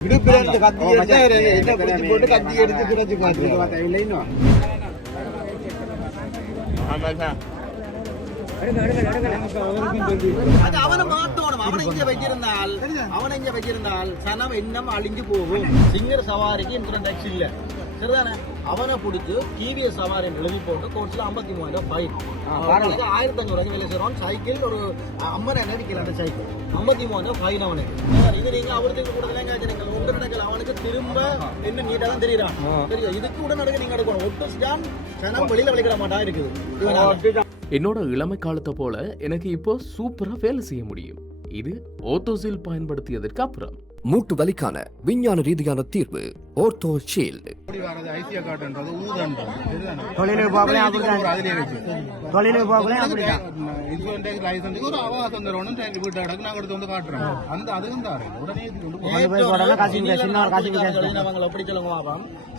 இடுப்புல இருந்து கத்தி எடுத்து என்ன பிடிச்சு போட்டு கத்தி எடுத்து குறைச்சு பார்த்து அது அவனை மாத்தணும் அவனை இங்க வச்சிருந்தால் அவனை இங்க வச்சிருந்தால் சனம் இன்னும் அழிஞ்சு போகும் சிங்கர் சவாரிக்கு இன்சூரன்ஸ் டேக்ஸ் இல்ல சரிதானே அவனை பிடிச்சு டிவிஎஸ் சவாரி எழுதி போட்டு கோர்ட்ஸ்ல ஐம்பத்தி மூவாயிரம் ஃபைன் ஆயிரத்தி அஞ்சூறு வேலை செய்யறோம் சைக்கிள் ஒரு அடிக்கல அந்த சைக்கிள் ஐம்பத்தி மூவாயிரம் ஃபைன் அவனுக்கு இது நீங்க அவருக்கு கூட கேட்கறீங்க உங்க நடக்கல அவனுக்கு திரும்ப என்ன நீட்டா தான் தெரியுறான் தெரியும் இதுக்கு கூட நடக்க நீங்க எடுக்கணும் ஒட்டு ஸ்டாம் சனம் வெளியில விளைக்கிட மாட்டா இருக்குது. என்னோட இளமை காலத்தை போல எனக்கு இப்போ சூப்பரா வேலை செய்ய முடியும் இது ஓத்தோசில் பயன்படுத்தியதற்கு அப்புறம் மூட்டு வலிக்கான விஞ்ஞான ரீதியான தீர்வு ஓர்த்தோ ஷீல்டு.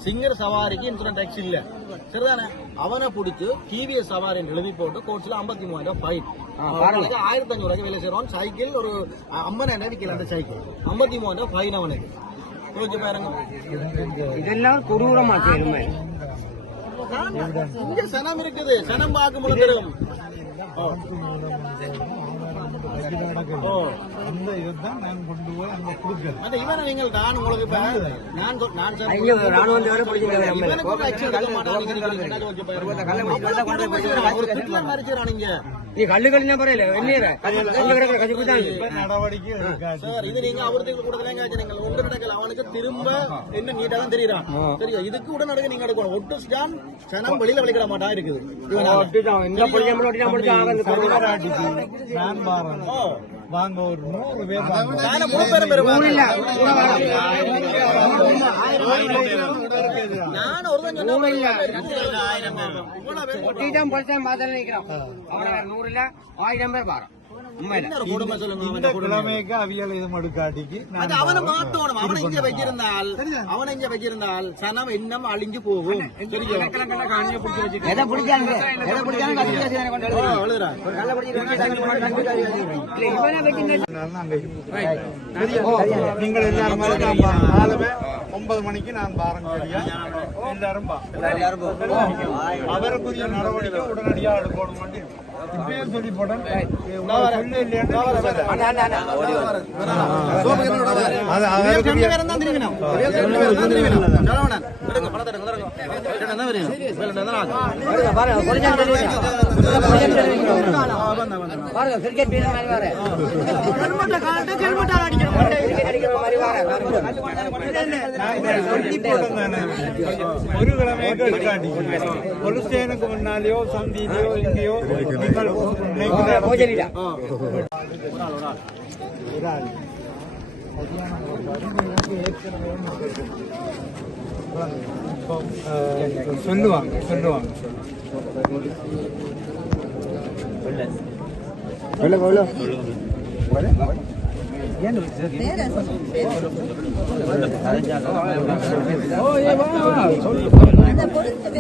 சிங்கர் சவாரிக்கு இன்சூரன்ஸ் டேக்ஸ் இல்ல. சரிதானே? அவனை பிடிச்சு டிவிஎஸ் சவாரி எழுதி போட்டு கோர்ட்ஸ்ல ஐம்பத்தி மூவாயிரம் ஃபைன் ஆயிரத்தி அஞ்சூறு ரூபாய்க்கு வேலை செய்யறோம் சைக்கிள் ஒரு ஐம்பதாயிரம் விற்கல அந்த சைக்கிள் ஐம்பத்தி மூவாயிரம் ஃபைன் அவனுக்கு. யோசிச்சு பாருங்க. இதெல்லாம் செய்யுமே இங்க சனம் இருக்குது. சனம் பார்க்கும் பொழுது. அந்த இதுதான் நான் கொண்டு போய் அங்க கொடுக்குறேன் அந்த இவனை நீங்கள் நான் உங்களுக்கு இப்ப நான் சொ- நான் ராணுவம் ஒரு action எடுக்க பரவாயில்ல வெந்நீர. கல்லு கிடக்குற கஞ்சி தான் நடவடிக்கை எடுக்காது சார், இது நீங்க அவருக்கு கொடுத்தலாம் கேட்கறீங்க உங்க நடக்கல. அவனுக்கு திரும்ப என்ன நீட்டா தான் தெரியுறான் தெரியும் இதுக்கு கூட நடக்க நீங்க எடுக்கணும். ஒட்டு ஸ்டாம் சனம் வெளியில விளைக்கிட மாட்டா இருக்குது. இவனால. இந்த பொடியாமல் ஒட்டினா முடிச்சு நான் பாரன் ஓ. வாங்க ஒரு நூறு பேர். ஆயிரம் பேர். இவ்வளவு பேர் போட்டு ஒட்டிதான் பொடிச்சான் பார்த்து நிற்கிறோம் அவனை நூறு இல்ல ஆயிரம் பேர் பாரம் கிழமைக்கு அவியல் இது மடுக்காட்டிக்கு அது அவனை மாத்தணும். அவனை இங்க வச்சிருந்தால் அவனை இங்க வச்சிருந்தால் சனம் இன்னும் அழிஞ்சு போகும். நீங்கள் எல்லாரும் ஒன்பது மணிக்கு நான் பாருங்க. சரியா எல்லாரும். அவருக்குரிய நடவடிக்கை உடனடியாக எடுக்கணும் இப்பயே சொல்லி போட்டேன். அது. பாருங்க பொடிச்சான் தெரியுங்க பாருங்க கிரிக்கெட் வீரர் மாதிரி வர கிரிக்கெட் அடிக்கிற மாதிரி வர சொல்லி போட்டேன் தானே. ஒரு கிழமைக்கு எடுக்காட்டி ஒரு ஸ்டேனுக்கு முன்னாலேயோ சந்தியிலையோ எங்கேயோ நீங்கள் நினைக்கிற போஜலிடா ஒரு ஆள். இப்போ, அஹ், சொல்லுவாங்க சொல்லுவாங்க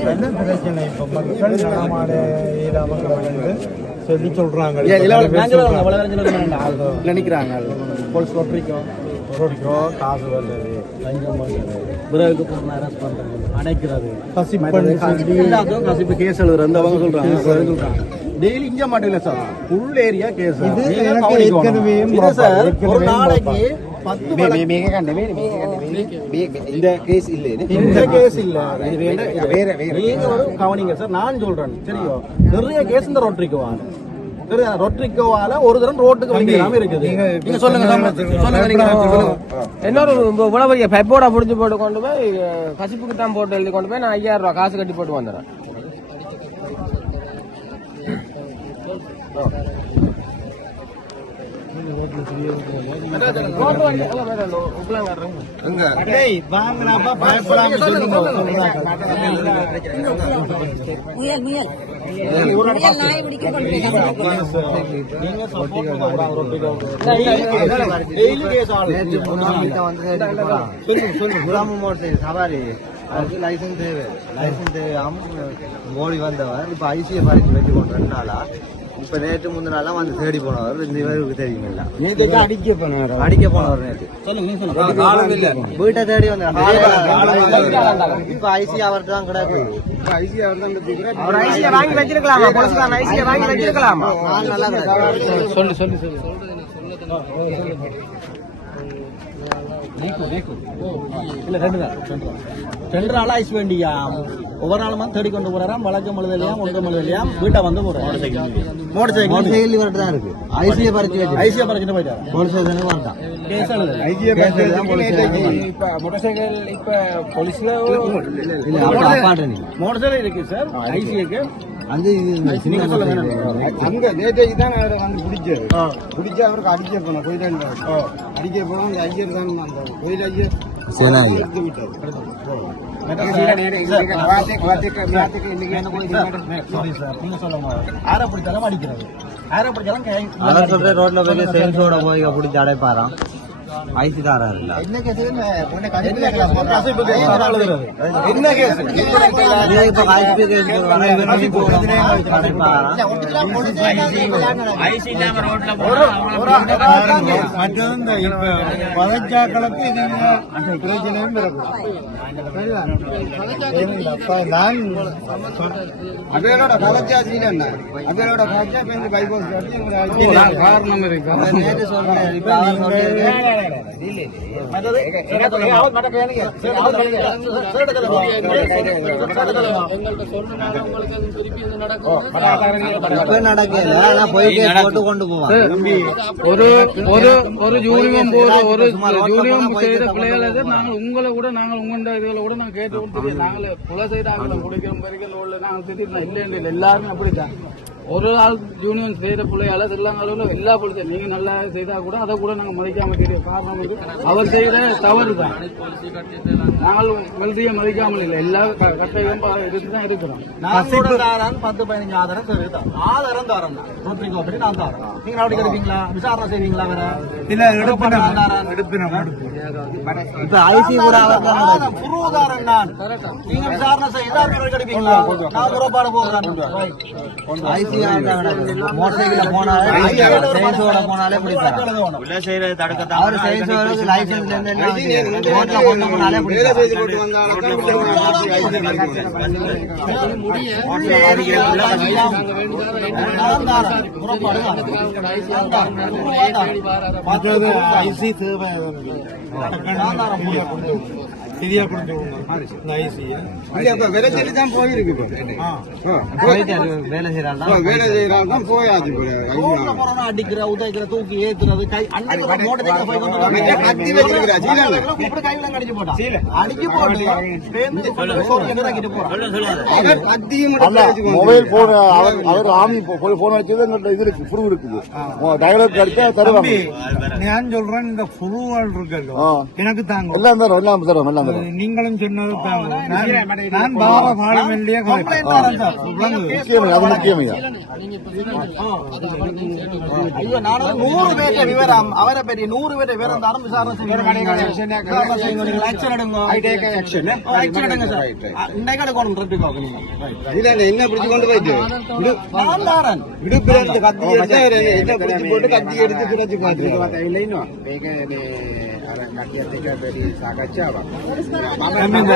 என்ன பிரச்சனை இப்ப மக்கள் நடமாட இயலாமல் வந்து சொல்லி சொல்றாங்க நினைக்கிறாங்க காசு வந்தது பிறகு அடைக்கிறது. கசிப்பு கேஸ் எழுதுறது அந்த அவங்க சொல்றாங்க. டெய்லி இங்க இல்ல சார். ஃபுல் ஏரியா கேஸ் இது எனக்கு ஏற்கனவே சார் ஒரு நாளைக்கு இந்த கேஸ் இல்ல இந்த கேஸ் இல்ல. இது நீங்க ஒரு கவனிங்க சார். நான் சொல்றேன். சரியோ? நிறைய கேஸ் இந்த ரொட்ரிக்கோவால சரியா? ரொட்ரிக்கோவால ஒரு தரம் ரோட்டுக்கு வண்டி இல்லாம இருக்குது. நீங்க சொல்லுங்க. சொல்லுங்க. இன்னொரு பெரிய பெப்போட புடிச்சு போட்டு கொண்டு போய் கசிப்புக்கு தான் போட்டு எழுதி கொண்டு போய் நான் ஐயாயிரம் ரூபாய் காசு கட்டி போட்டு வந்துடுறேன் ரோட்டு வண்டி எல்லாம் வேற உப்பலாங்காரங்க டேய், வாங்கினாப்பா பயப்படாம சொல்லுங்க முயல் முயல் முயல் நாய் பிடிக்க நீங்க support பண்ண கூடாது ரொட்ரிக்கோவுக்கு. Daily case ஆளு. சொல்லு சொல்லு குலாம மோட்டர் சவாரி அதுக்கு லைசன்ஸ் தேவை லைசன்ஸ் தேவையாம மோடி வந்தவன் இப்ப ஐசிஎஃப் அடிச்சு வச்சு கொண்டு ரெண்டு நாளா இப்ப நேற்று முந்தின நாள்லாம் வந்து தேடி போனவர். இந்த இவருக்கு தெரியுமில்ல. நேற்றுக்கு அடிக்க போனார் அடிக்க போனவர் நேற்று சொல்லுங்க நீங்க சொல்லுங்க வீட்டை தேடி வந்தார் இப்ப ஐசி அவர்கிட்ட தான் ஐசியை வாங்கி வச்சிருக்கலாமா? கிடக்கு சொல்லு சொல்லு சொல்லு ரெண்டு நாள் ஐஸ் வேண்டியா ஒவ்வொரு நாளும் வந்து தேடி கொண்டு போறாராம் வழக்கம் எழுதலையாம் ஒன்றும் எழுதலையாம் வீட்டை வந்து போறேன் மோட்டர் மோட்டர் சைக்கிள் இவர்கிட்ட தான் இருக்கு. ஐசியை பறிச்சு ஐசியா பறக்கிட்டு போயிட்டாரு? வரட்டான் மோட்டார் சைக்கிள் இப்ப போலீஸ்ல இல்ல அப்பா அப்பாட்ட நீ மோட்டர் சைக்கிள் இருக்கு சார் ஐசிக்கு அந்த. அங்க நேற்றைக்கு தான் அவரை வந்து பிடிச்சாரு பிடிச்சு அவருக்கு அடிக்க போனோம் கோயில் அடிக்க போனோம் அந்த ஐயர் தான் அந்த கோயில் ஐயர் சேனாதி. எடுத்து விட்டாரு. Sorry sir. நீங்க சொல்லுங்க ஆற பிடிச்சாலும் அடிக்கிறது ஆற பிடிச்சாலும் கை- அவர் சொல்ற ரோட்ல போய் சென்ஸோட போய் பிடிச்சி அடைப்பாராம். ஐசி தாராரு இல்ல என்ன கேஸ்? என்ன கேஸ்? இதே இப்ப பதச்சாக்களுக்கு பிரச்சனையும் நான் சீன பேருந்து காரணம் இருக்கு நடக்கல ஆனா போட்டு கொண்டு போவான் ஒரு ஒரு ஒரு ஒரு நாங்கள் உங்களை கூட நாங்கள் உங்களோட இதுகளை கூட நாங்கள் கேட்டு கொடுத்து நாங்கள் புல செய்த ஆகல குடிக்கிற உள்ள நாங்கள் திட்டிருந்தோம் இல்லை இல்லை எல்லாருமே அப்படித்தான். ஒரு ஆள் யூனியன் செய்யற பிள்ளையால திருலங்காலூர்ல எல்லா பிள்ளை நீங்க நல்லா செய்தா கூட அதை கூட நாங்கள் மதிக்காம தெரியும் காரணம் வந்து அவர் செய்யற தவறு தான். நாங்கள் வெல்தியை மதிக்காமல் இல்லை. எல்லா கட்டையும் இருந்து தான் இருக்கிறோம். நான் கூட தாரன் பத்து பதினஞ்சு ஆதாரம் ஆதாரம் தாரன் தான். நான் தாரன் நீங்க நடவடிக்கை எடுப்பீங்களா விசாரணை செய்வீங்களா வேற? இல்ல எடுப்பினம் எடுப்பினம் இப்ப ஐசி கூட புருவதாரன் நான். நீங்க விசாரணை செய்தா நடவடிக்கை எடுப்பீங்களா நான் புறப்பாடு போகிறேன் ஐசி மோட்டர் சைக்கிள்ல போனாலே சென்ஸோட போனாலே பிடிப்பாரு அவர் சென்ஸோட லைசன்ஸ்ல இருந்து ரோட்ல கொண்டு போனாலே மற்றது ஐசி தேவை சரியா கொண்டு இந்த ஐசியை வேலை சொல்லி தான் போயிருக்கு போயிட்டு வேலை செய்யறாங்க வேலை செய்யறாங்க போயாச்சு ரோட்ல போறவன அடிக்கிற உதைக்கிற தூக்கி ஏத்துறது கை மொபைல் போன் அவர் ஆமி போன் வச்சது இது இருக்கு புரு இருக்குது. டயலாக் அடிச்சா தருவாங்க. நான் சொல்றேன் இந்த ஆ. எனக்கு தாங்க. எல்லாம் தரும் எல்லாம் தரும் எல்லாம் தரும் நீங்களும் சொன்னது நான் பார முக்கியம் அது முக்கியம் ஐயா ஐயோ நானும் நூறு பேர்ட்ட விவரம் அவரை பற்றி நூறு பேர்ட்ட விவரம் தரம் விசாரணை என்ன பிடிச்சு கொண்டு போயிட்டு கத்தி எடுத்து என்ன பிடிச்சு போட்டு கத்தி எடுத்து பிடிச்சு பாத்து Sekarang nanti kita beri sahaja, Pak.